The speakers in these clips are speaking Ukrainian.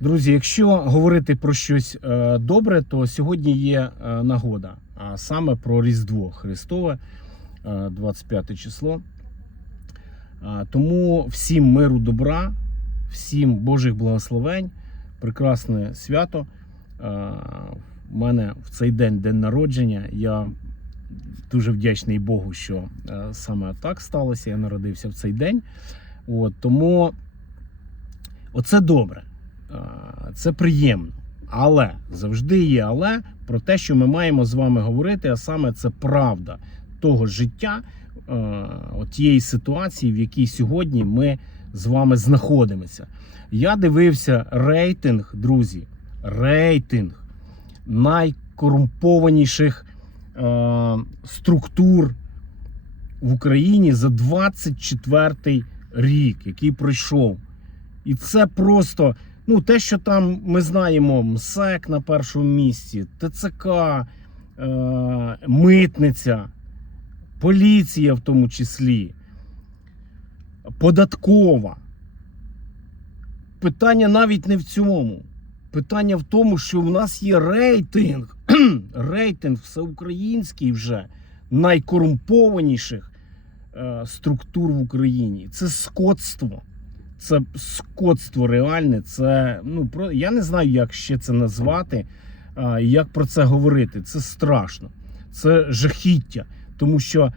Друзі, якщо говорити про щось е, добре, то сьогодні є е, нагода, а саме про Різдво Христове, е, 25 число. А, Тому всім миру добра, всім Божих благословень, прекрасне свято. У мене в цей день день народження. Я дуже вдячний Богу, що е, саме так сталося. Я народився в цей день. От, тому оце добре. Е, Це приємно. Але завжди є але про те, що ми маємо з вами говорити, а саме це правда того життя, е, тієї ситуації, в якій сьогодні ми з вами знаходимося. Я дивився рейтинг, друзі, рейтинг найкорумпованіших е, структур в Україні за 24 рік, який пройшов. І це просто ну, те, що там ми знаємо: МСЕК на першому місці, ТЦК, е, митниця, поліція в тому числі, податкова. Питання навіть не в цьому. Питання в тому, що в нас є рейтинг, рейтинг всеукраїнський вже найкорумпованіших е, структур в Україні. Це скотство. Це скотство реальне. Це ну про я не знаю, як ще це назвати, як про це говорити. Це страшно, це жахіття, тому що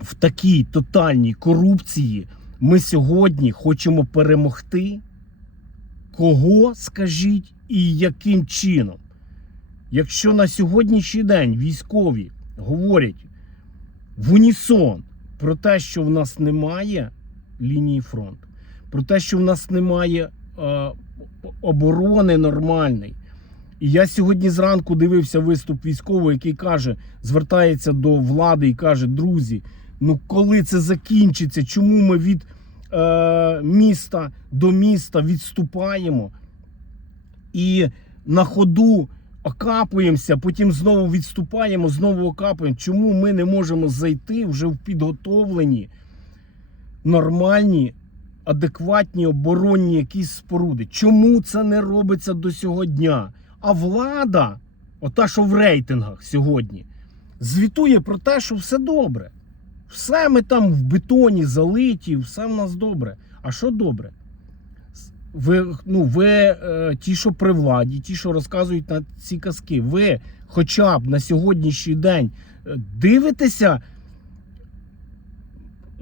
в такій тотальній корупції ми сьогодні хочемо перемогти. Кого скажіть і яким чином? Якщо на сьогоднішній день військові говорять в унісон про те, що в нас немає лінії фронту, про те, що в нас немає е, оборони нормальної. І я сьогодні зранку дивився виступ військового, який каже, звертається до влади і каже: друзі, ну коли це закінчиться, чому ми від е, міста до міста відступаємо і на ходу окапуємося, потім знову відступаємо, знову окапуємо. Чому ми не можемо зайти вже в підготовлені нормальні, адекватні оборонні якісь споруди? Чому це не робиться до сього дня? А влада, ота, що в рейтингах сьогодні, звітує про те, що все добре. Все ми там в бетоні залиті, все в нас добре. А що добре? Ви, ну, ви е, ті, що при владі, ті, що розказують на ці казки, ви хоча б на сьогоднішній день е, дивитеся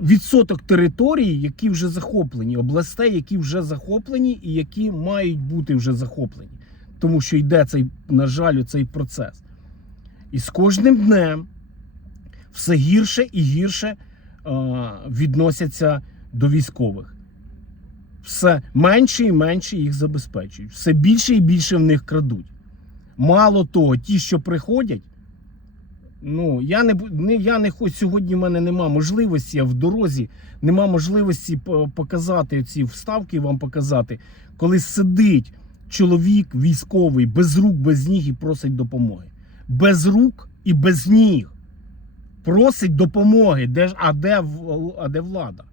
відсоток територій, які вже захоплені, областей, які вже захоплені, і які мають бути вже захоплені. Тому що йде цей, на жаль, цей процес. І з кожним днем все гірше і гірше е, відносяться до військових. Все менше і менше їх забезпечують. Все більше і більше в них крадуть. Мало того, ті, що приходять, ну я не не, я не хочу сьогодні. в мене нема можливості, я в дорозі нема можливості показати ці вставки, вам показати, коли сидить чоловік військовий без рук, без ніг і просить допомоги. Без рук і без ніг просить допомоги. Де а, де, а де влада?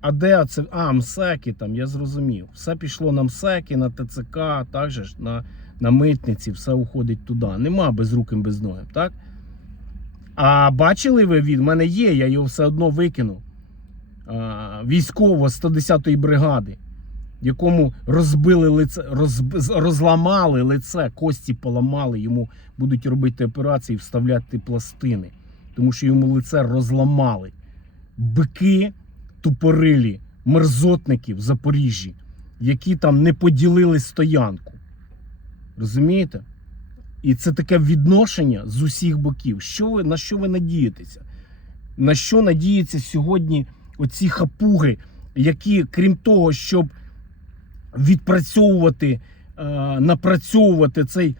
А де це? А, МСЕКи там, я зрозумів. Все пішло на МСЕКи, на ТЦК, так же ж, на, на митниці, все уходить туди. Нема безруким, безногим, так? А бачили ви від? У мене є, я його все одно викинув. Військово 110-ї бригади, якому розбили лице, розб, розламали лице, кості поламали, йому будуть робити операції, вставляти пластини, тому що йому лице розламали. Бики тупорилі, мерзотники в Запоріжжі, які там не поділили стоянку. Розумієте? І це таке відношення з усіх боків. Що ви, на що ви надієтеся? На що надіються сьогодні оці хапуги, які, крім того, щоб відпрацьовувати, е, напрацьовувати цей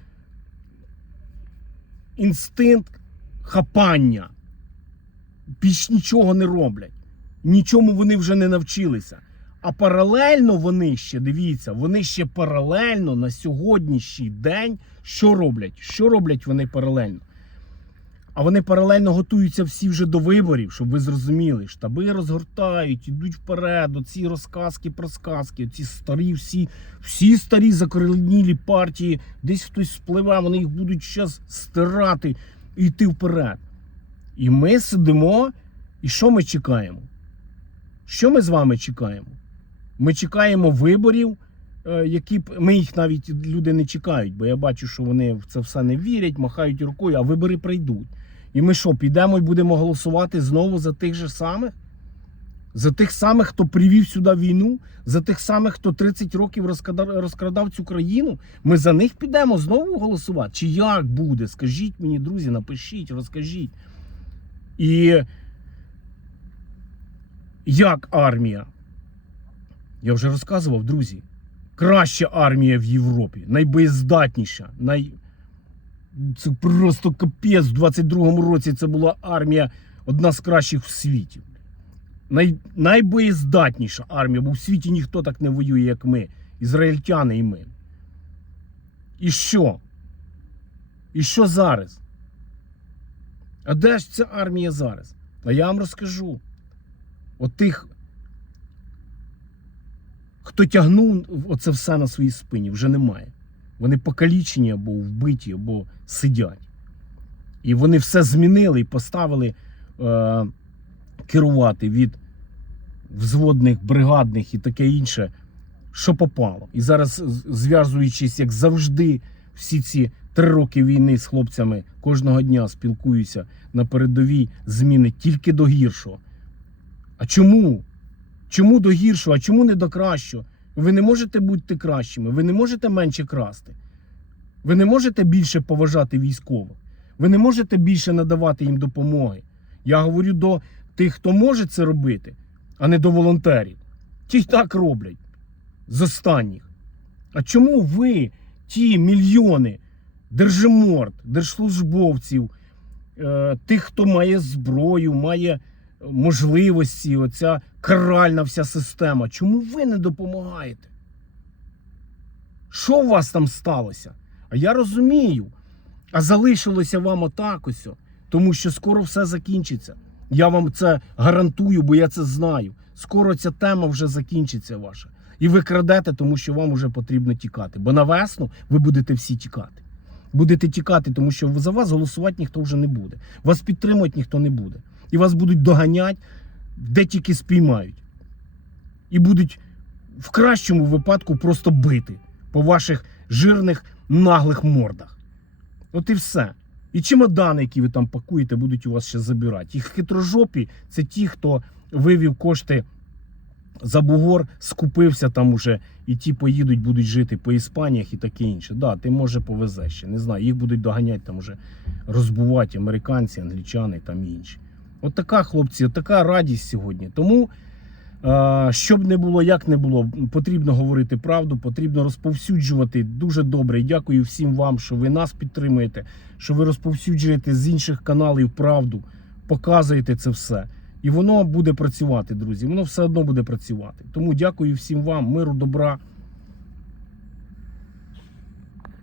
інстинкт хапання, більш нічого не роблять. Нічому вони вже не навчилися. А паралельно вони ще, дивіться, вони ще паралельно на сьогоднішній день що роблять? Що роблять вони паралельно? А вони паралельно готуються всі вже до виборів, щоб ви зрозуміли. Штаби розгортають, ідуть вперед. Оці розказки, просказки, ці старі, всі, всі старі закоренілі партії, десь хтось спливе, вони їх будуть зараз стирати і йти вперед. І ми сидимо, і що ми чекаємо? Що ми з вами чекаємо? Ми чекаємо виборів, е, які ми їх навіть люди не чекають, бо я бачу, що вони в це все не вірять, махають рукою, а вибори прийдуть. І ми що, підемо і будемо голосувати знову за тих же самих? За тих самих, хто привів сюди війну, за тих самих, хто 30 років розкрадав, розкрадав цю країну. Ми за них підемо знову голосувати? Чи як буде? Скажіть мені, друзі, напишіть, розкажіть. І як армія? Я вже розказував, друзі. Краща армія в Європі, найбоєздатніша, най... Це просто капець. В 22-му році це була армія одна з кращих в світі. Най... Найбоєздатніша армія, бо в світі ніхто так не воює, як ми. Ізраїльтяни і ми. І що? І що зараз? А де ж ця армія зараз? А я вам розкажу. От тих, хто тягнув оце все на своїй спині, вже немає. Вони покалічені або вбиті, або сидять. І вони все змінили і поставили е, керувати від взводних, бригадних і таке інше, що попало. І зараз, зв'язуючись, як завжди, всі ці три роки війни з хлопцями кожного дня спілкуюся на передовій зміни тільки до гіршого. А чому? Чому до гіршого, а чому не до кращого? Ви не можете бути кращими, ви не можете менше красти. Ви не можете більше поважати військових. Ви не можете більше надавати їм допомоги. Я говорю до тих, хто може це робити, а не до волонтерів. Ті так роблять з останніх. А чому ви, ті мільйони держиморд, держслужбовців, е, тих, хто має зброю, має можливості, оця каральна вся система. Чому ви не допомагаєте? Що у вас там сталося? А я розумію. А залишилося вам отак ось, тому що скоро все закінчиться. Я вам це гарантую, бо я це знаю. Скоро ця тема вже закінчиться ваша. І ви крадете, тому що вам вже потрібно тікати. Бо на весну ви будете всі тікати. Будете тікати, тому що за вас голосувати ніхто вже не буде. Вас підтримувати ніхто не буде. І вас будуть доганяти, де тільки спіймають. І будуть в кращому випадку просто бити по ваших жирних наглих мордах. От і все. І чемодани, які ви там пакуєте, будуть у вас ще забирати. І хитрожопі це ті, хто вивів кошти за бугор, скупився там уже, і ті поїдуть, будуть жити по Іспаніях і таке інше. Да, ти може повезе ще. Не знаю, їх будуть доганяти там уже розбувати американці, англічани там інші. От така, хлопці, така радість сьогодні. Тому. Е, Щоб не було, як не було, потрібно говорити правду, потрібно розповсюджувати дуже добре. Дякую всім вам, що ви нас підтримуєте, що ви розповсюджуєте з інших каналів правду, показуєте це все. І воно буде працювати, друзі. Воно все одно буде працювати. Тому дякую всім вам, миру, добра.